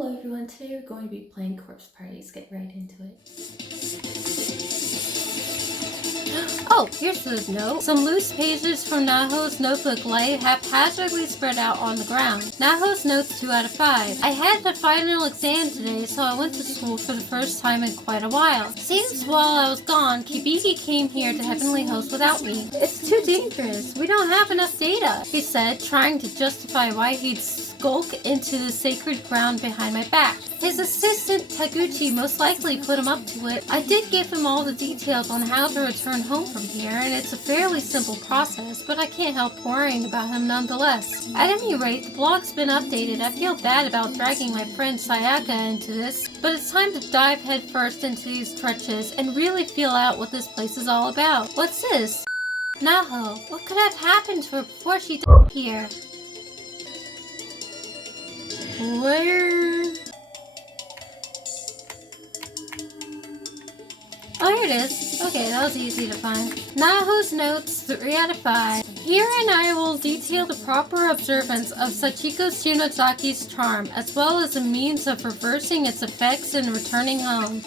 Hello everyone, today we're going to be playing Corpse Party. Let's get right into it. Oh, here's the note. Some loose pages from Naho's notebook lay haphazardly spread out on the ground. Naho's notes 2 out of 5. I had the final exam today, so I went to school for the first time in quite a while. Seems while I was gone, Kibiki came here to Heavenly Host without me. It's too dangerous. We don't have enough data, he said, trying to justify why he'd skulk into the sacred ground behind my back. His assistant Taguchi most likely put him up to it. I did give him all the details on how to return home from here, and it's a fairly simple process, but I can't help worrying about him nonetheless. At any rate, the blog's been updated. I feel bad about dragging my friend Sayaka into this, but it's time to dive headfirst into these trenches and really feel out what this place is all about. What's this? Naho, what could have happened to her before she died here? Where? Oh, here it is. Okay, that was easy to find. Naho's notes 3 out of 5. Herein I will detail the proper observance of Sachiko Shinozaki's charm, as well as a means of reversing its effects and returning home.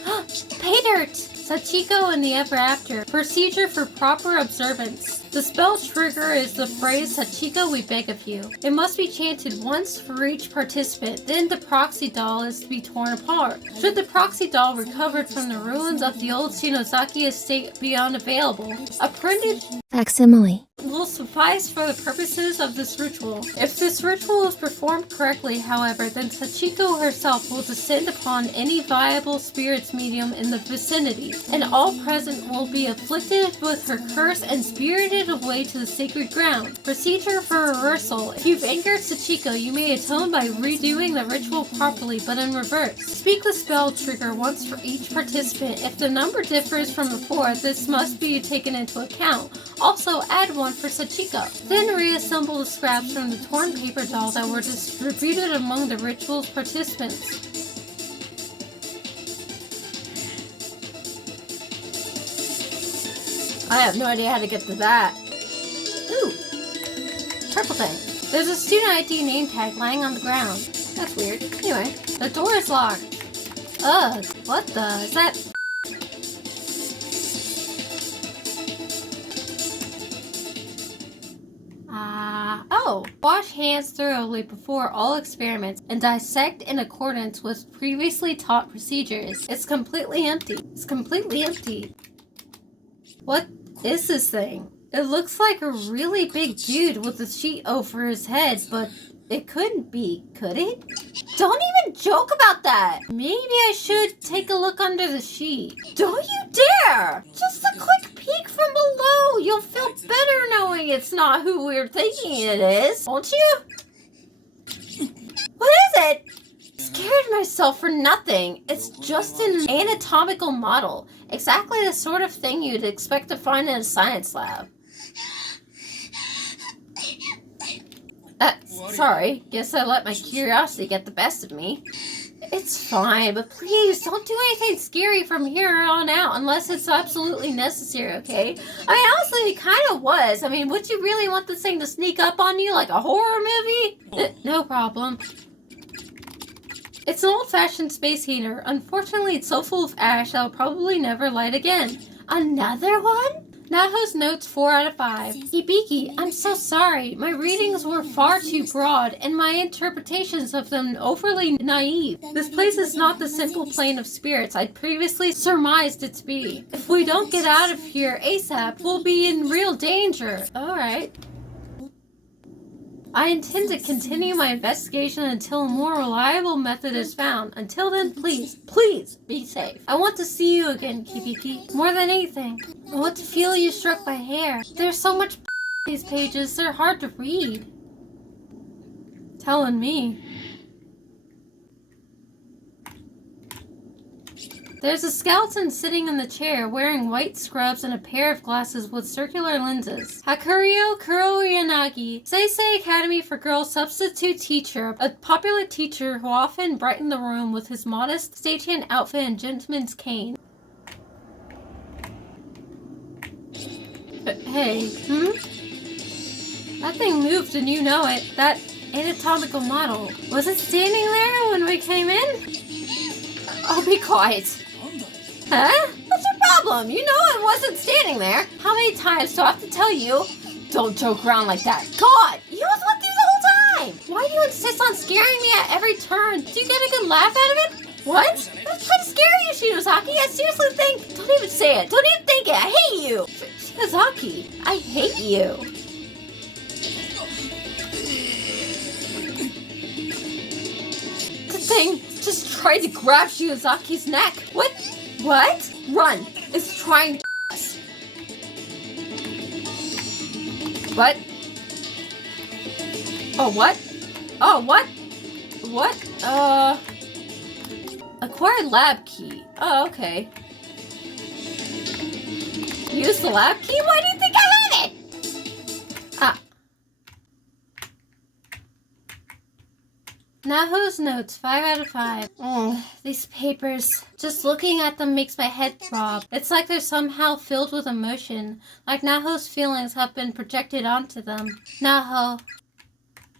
Pay dirt! Sachiko and the Ever After. Procedure for proper observance. The spell trigger is the phrase, Sachiko, we beg of you. It must be chanted once for each participant. Then the proxy doll is to be torn apart. Should the proxy doll recovered from the ruins of the old Shinozaki estate be unavailable, a printed facsimile will suffice for the purposes of this ritual. If this ritual is performed correctly, however, then Sachiko herself will descend upon any viable spirits medium in the vicinity, and all present will be afflicted with her curse and spirited away to the sacred ground. Procedure for reversal. If you've angered Sachiko, you may atone by redoing the ritual properly, but in reverse. Speak the spell trigger once for each participant. If the number differs from before, this must be taken into account. Also, add one for Sachiko. Then reassemble the scraps from the torn paper doll that were distributed among the ritual's participants. I have no idea how to get to that. Ooh, purple thing. There's a student ID name tag lying on the ground. That's weird. Anyway, the door is locked. Ugh, what the? Is that... Oh, wash hands thoroughly before all experiments and dissect in accordance with previously taught procedures. It's completely empty. It's completely empty. What is this thing? It looks like a really big dude with a sheet over his head, but it couldn't be, could it? Don't even joke about that! Maybe I should take a look under the sheet. Don't you dare! Just a quick peek from below! You'll feel better knowing it's not who we're thinking it is, won't you? What is it? Scared myself for nothing. It's just an anatomical model. Exactly the sort of thing you'd expect to find in a science lab. Sorry, guess I let my curiosity get the best of me. It's fine, but please don't do anything scary from here on out unless it's absolutely necessary, okay? I mean, honestly, it kind of was. I mean, would you really want this thing to sneak up on you like a horror movie? No problem. It's an old-fashioned space heater. Unfortunately, it's so full of ash that will probably never light again. Another one? Naho's notes 4 out of 5. Hibiki, I'm so sorry. My readings were far too broad, and my interpretations of them overly naive. This place is not the simple plane of spirits I'd previously surmised it to be. If we don't get out of here ASAP, we'll be in real danger. Alright. I intend to continue my investigation until a more reliable method is found. Until then, please, please be safe. I want to see you again, Kibiki. More than anything, I want to feel you stroke my hair. There's so much these pages, they're hard to read. Telling me. There's a skeleton sitting in the chair wearing white scrubs and a pair of glasses with circular lenses. Hakurio Kuroyanagi, Seisei Academy for Girls substitute teacher, a popular teacher who often brightened the room with his modest stagehand outfit and gentleman's cane. Hey, That thing moved and you know it. That anatomical model. Was it standing there when we came in? Oh, be quiet. Huh? What's your problem? You know I wasn't standing there. How many times do I have to tell you? Don't joke around like that. God, he was with you the whole time. Why do you insist on scaring me at every turn? Do you get a good laugh out of it? What? That's trying to scare you, Shinozaki. I seriously think... Don't even say it. Don't even think it. I hate you. Shinozaki, I hate you. The thing just tried to grab Shinozaki's neck. What? What? Run. It's trying to us. What? Oh, what? Oh, what? What? Acquired lab key. Oh, okay. Use the lab key? Why do you think I have it? Ah. Naho's notes, 5 out of 5. These papers. Just looking at them makes my head throb. It's like they're somehow filled with emotion. Like Naho's feelings have been projected onto them. Naho.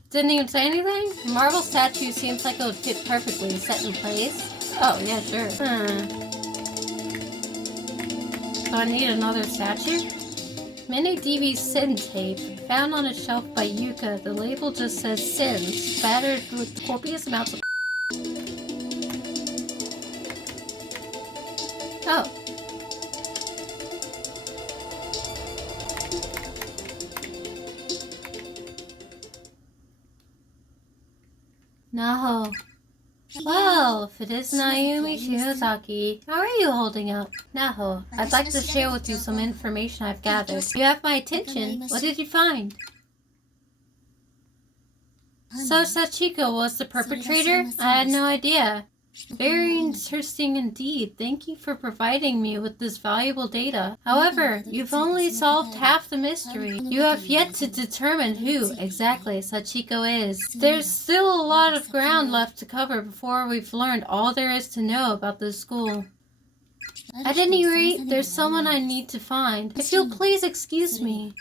Didn't even say anything? The marble statue seems like it would fit perfectly, set in place. Oh, yeah, sure. So I need another statue? Mini DV Sin tape, found on a shelf by Yuka. The label just says Sins, spattered with copious amounts of... Oh. No. Well, if it is Naomi Shinozaki, how are you holding up? Naho, I'd like to share with you some information I've gathered. You have my attention. What did you find? So Sachiko was the perpetrator? I had no idea. Very interesting indeed. Thank you for providing me with this valuable data. However, you've only solved half the mystery. You have yet to determine who exactly Sachiko is. There's still a lot of ground left to cover before we've learned all there is to know about this school. At any rate, there's someone I need to find. If you'll please excuse me.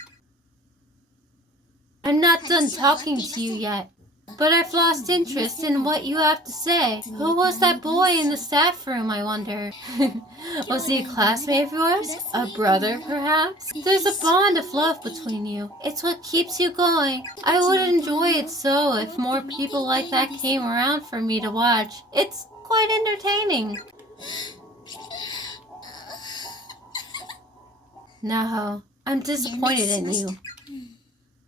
I'm not done talking to you yet. But I've lost interest in what you have to say. Who was that boy in the staff room, I wonder? Was he a classmate of yours? A brother, perhaps? There's a bond of love between you. It's what keeps you going. I would enjoy it so if more people like that came around for me to watch. It's quite entertaining. No, I'm disappointed in you.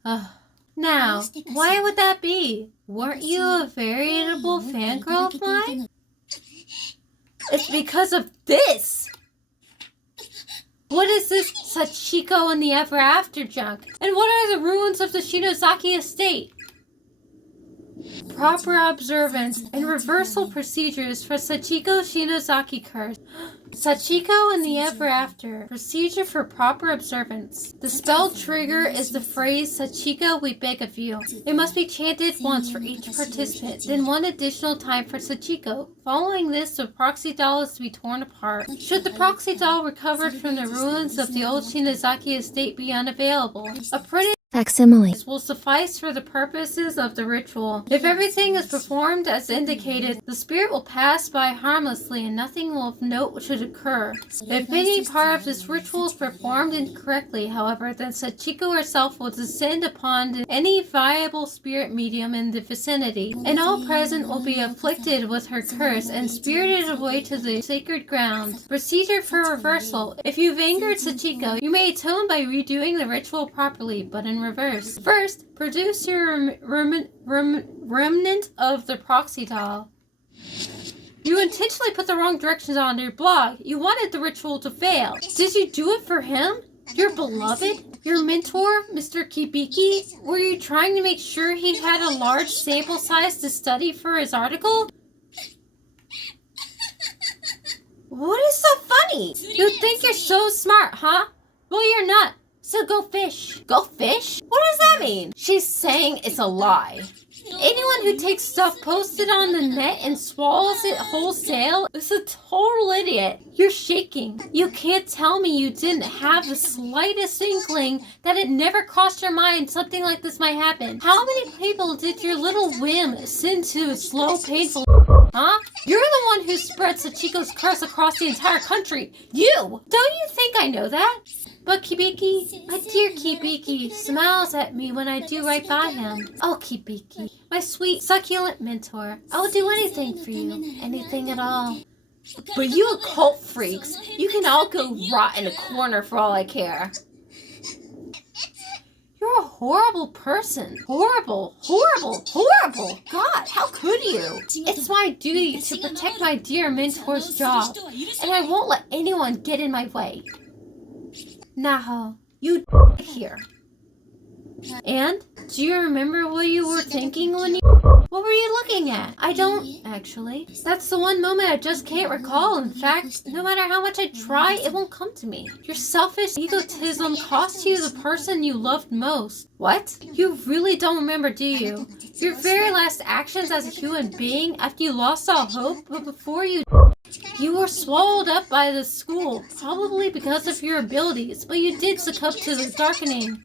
Ugh. Now, why would that be? Weren't you a veritable fangirl of mine? It's because of this! What is this Sachiko and the Ever After junk? And what are the ruins of the Shinozaki estate? Proper observance and reversal procedures for Sachiko Shinozaki curse. Sachiko and the Ever After. Procedure for proper observance. The spell trigger is the phrase, Sachiko, we beg of you. It must be chanted once for each participant, then one additional time for Sachiko. Following this, the proxy doll is to be torn apart. Should the proxy doll recovered from the ruins of the old Shinozaki estate be unavailable, a printed facsimile will suffice for the purposes of the ritual. If everything is performed as indicated, the spirit will pass by harmlessly and nothing of note should occur. If any part of this ritual is performed incorrectly, however, then Sachiko herself will descend upon any viable spirit medium in the vicinity, and all present will be afflicted with her curse and spirited away to the sacred ground. Procedure for reversal. If you've angered Sachiko, you may atone by redoing the ritual properly, but in reverse. First, produce your remnant of the proxy doll. You intentionally put the wrong directions on your blog. You wanted the ritual to fail. Did you do it for him? Your beloved? Your mentor, Mr. Kibiki? Were you trying to make sure he had a large sample size to study for his article? What is so funny? You think you're so smart, huh? Well, you're not. So go fish. Go fish? What does that mean? She's saying it's a lie. Anyone who takes stuff posted on the net and swallows it wholesale is a total idiot. You're shaking. You can't tell me you didn't have the slightest inkling that it never crossed your mind something like this might happen. How many people did your little whim send to slow, painful... Huh? You're the one who spreads Sachiko's curse across the entire country. You! Don't you think I know that? But Kibiki, my dear Kibiki, smiles at me when I do right by him. Oh, Kibiki, my sweet, succulent mentor. I will do anything for you. Anything at all. But you occult freaks, you can all go rot in a corner for all I care. You're a horrible person. Horrible, horrible, horrible. God, how could you? It's my duty to protect my dear mentor's job, and I won't let anyone get in my way. Naho, you here. And, do you remember what you were thinking when you... What were you looking at? I don't, actually. That's the one moment I just can't recall. In fact, no matter how much I try, it won't come to me. Your selfish egotism cost you the person you loved most. What? You really don't remember, do you? Your very last actions as a human being after you lost all hope, but before you... You were swallowed up by the school, probably because of your abilities, but you did succumb to the darkening.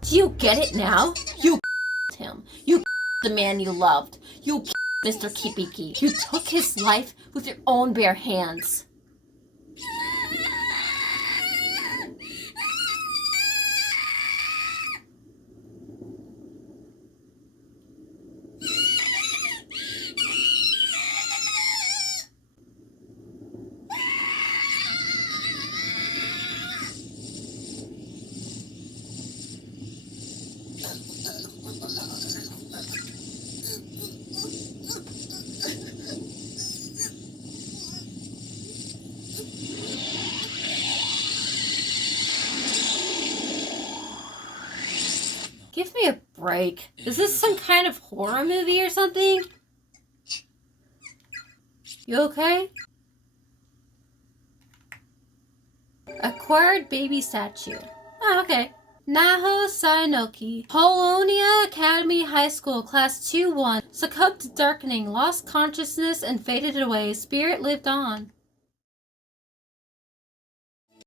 Do you get it now? You him. You the man you loved. You Mr. Kibiki. You took his life with your own bare hands. Give me a break. Is this some kind of horror movie or something? You okay? Acquired baby statue. Oh, okay. Naho Sainoki, Polonia Academy High School, Class 2-1, succumbed to darkening, lost consciousness, and faded away. Spirit lived on.